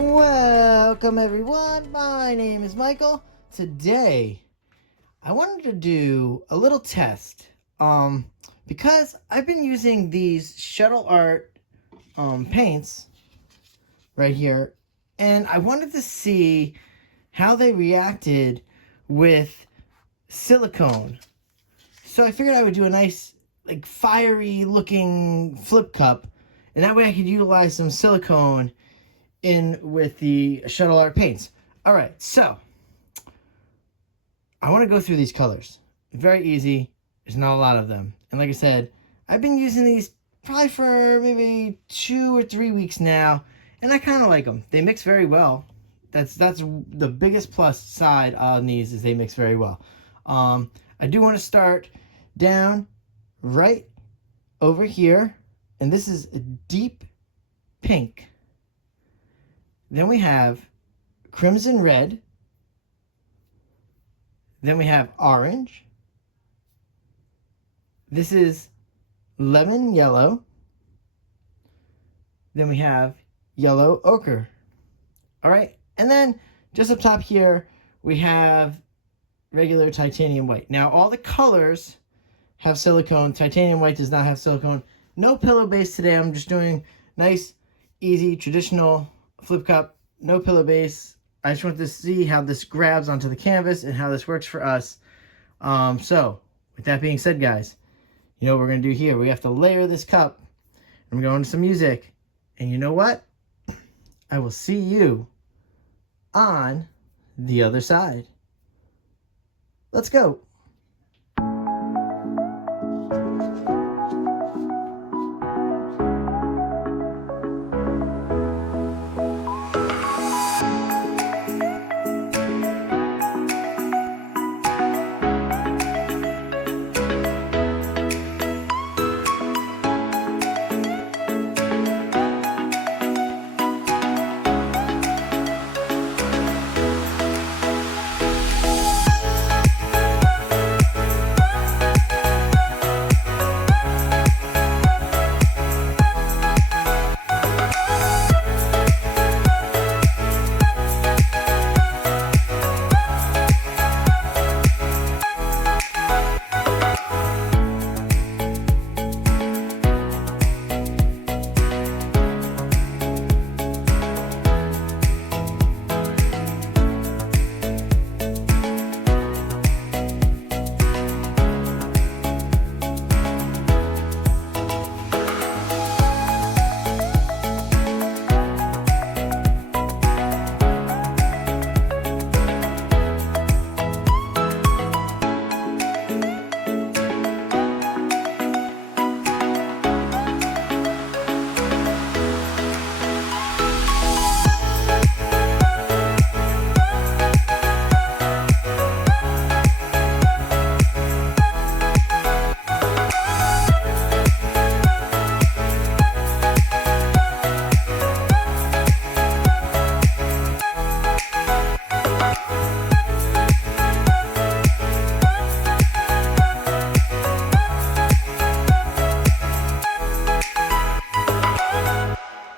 Welcome everyone, my name is Michael. Today I wanted to do a little test because I've been using these Shuttle art paints right here, and I wanted to see how they reacted with silicone. So I figured I would do a nice like fiery looking flip cup, and that way I could utilize some silicone in with the Shuttle art paints. All right, so I want to go through these colors. Very easy. There's not a lot of them, and like I said, I've been using these probably for maybe 2 or 3 weeks now, and I kind of like them. They mix very well. That's the biggest plus side on these, is they mix very well. I do want to start down right over here, and this is a deep pink. Then we have crimson red. Then we have orange. This is lemon yellow. Then we have yellow ochre. All right, and then just up top here, we have regular titanium white. Now, all the colors have silicone. Titanium white does not have silicone. No pillow base today. I'm just doing nice, easy, traditional flip cup, no pillow base. I just want to see how this grabs onto the canvas and how this works for us. So with that being said, guys, you know what we're going to do here. We have to layer this cup, and we're going to some music. And you know what? I will see you on the other side. Let's go.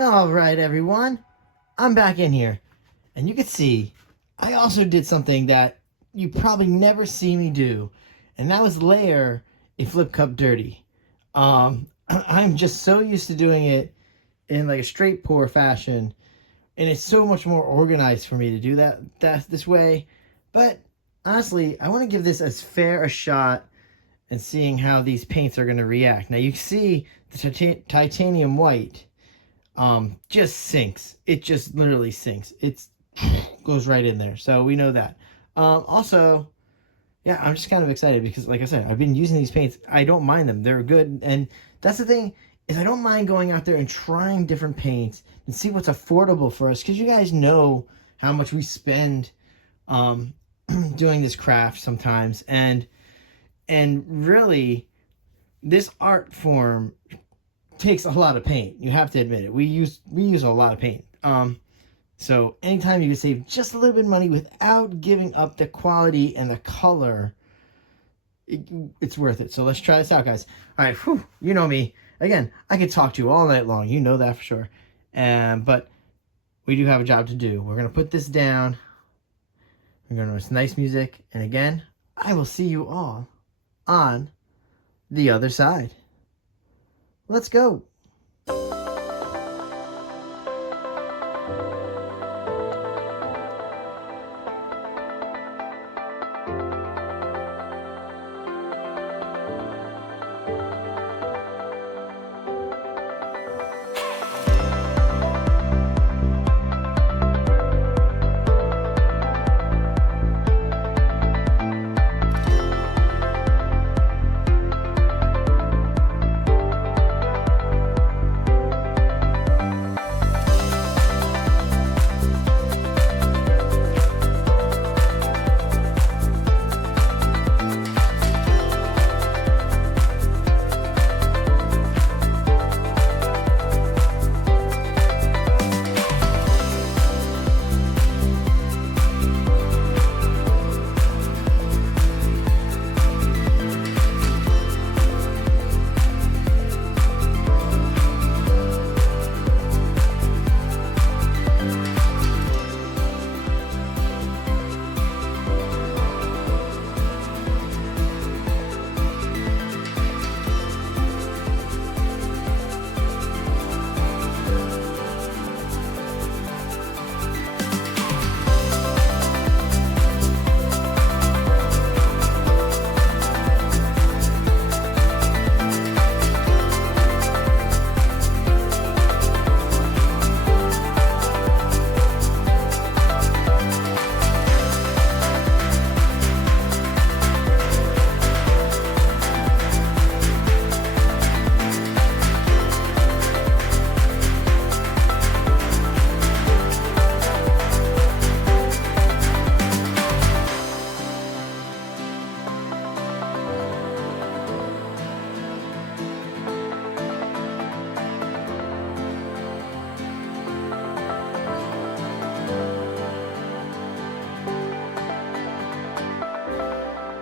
All right, everyone, I'm back in here, and you can see I also did something that you probably never see me do, and that was layer a flip cup dirty. I'm just so used to doing it in like a straight pour fashion, and it's so much more organized for me to do that this way. But honestly, I want to give this as fair a shot and seeing how these paints are going to react. Now you see the titanium white just sinks. It just literally sinks. It's goes right in there. So we know that. Also, yeah, I'm just kind of excited because, like I said, I've been using these paints. I don't mind them. They're good. And that's the thing, is I don't mind going out there and trying different paints and see what's affordable for us. Because you guys know how much we spend doing this craft sometimes. And really, this art form takes a lot of paint. You have to admit it. We use a lot of paint. So anytime you can save just a little bit of money without giving up the quality and the color, it's worth it. So let's try this out, guys. All right, whew, you know me. Again, I could talk to you all night long. You know that for sure. But we do have a job to do. We're going to put this down. We're going to listen to nice music. And again, I will see you all on the other side. Let's go.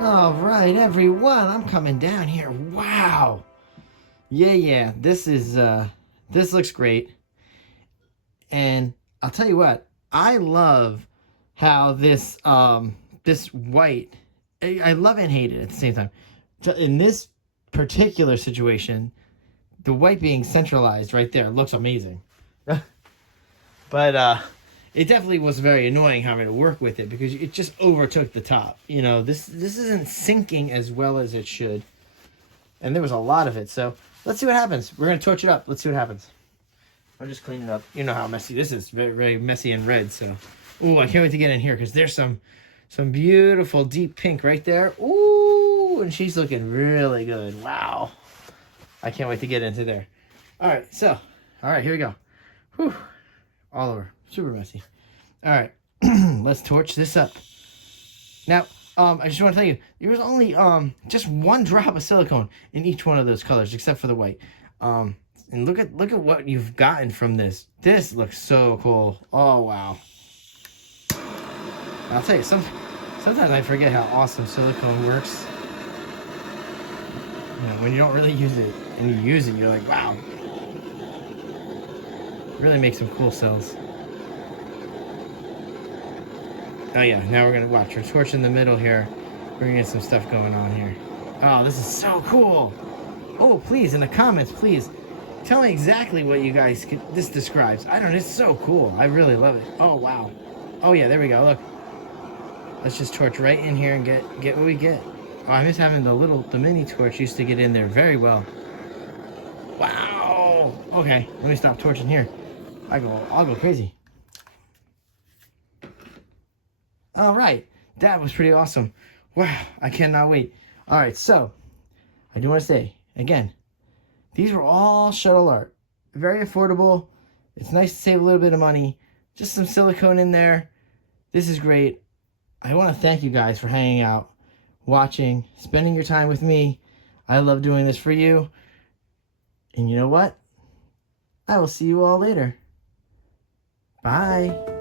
All right, everyone, I'm coming down here. Wow. Yeah, this looks great. And I'll tell you what, I love how this white, I love and hate it at the same time. In this particular situation, the white being centralized right there looks amazing. But it definitely was very annoying having to work with it because it just overtook the top. You know, this isn't syncing as well as it should. And there was a lot of it. So let's see what happens. We're going to torch it up. Let's see what happens. I'll just clean it up. You know how messy this is. Very, very messy and red. So, ooh, I can't wait to get in here because there's some beautiful deep pink right there. Ooh, and she's looking really good. Wow. I can't wait to get into there. All right, here we go. Whew. All over. Super messy. All right, let's torch this up. Now, I just want to tell you, there was only just one drop of silicone in each one of those colors, except for the white. And look at what you've gotten from this. This looks so cool. Oh wow. I'll tell you, sometimes I forget how awesome silicone works. You know, when you don't really use it and you use it, you're like, wow. It really makes some cool cells. Oh yeah, now we're gonna watch. We're torching the middle here. We're gonna get some stuff going on here. Oh, this is so cool. Oh, please, in the comments, please, tell me exactly what you guys this describes. I don't know, it's so cool. I really love it. Oh, wow. Oh yeah, there we go, look. Let's just torch right in here and get what we get. Oh, I miss having the mini torch used to get in there very well. Wow. Okay, let me stop torching here. I'll go crazy. All right, that was pretty awesome. Wow, I cannot wait. All right, so I do want to say again, these were all Shuttle art, very affordable. It's nice to save a little bit of money. Just some silicone in there. This is great. I want to thank you guys for hanging out, watching, spending your time with me. I love doing this for you. And you know what? I will see you all later. Bye.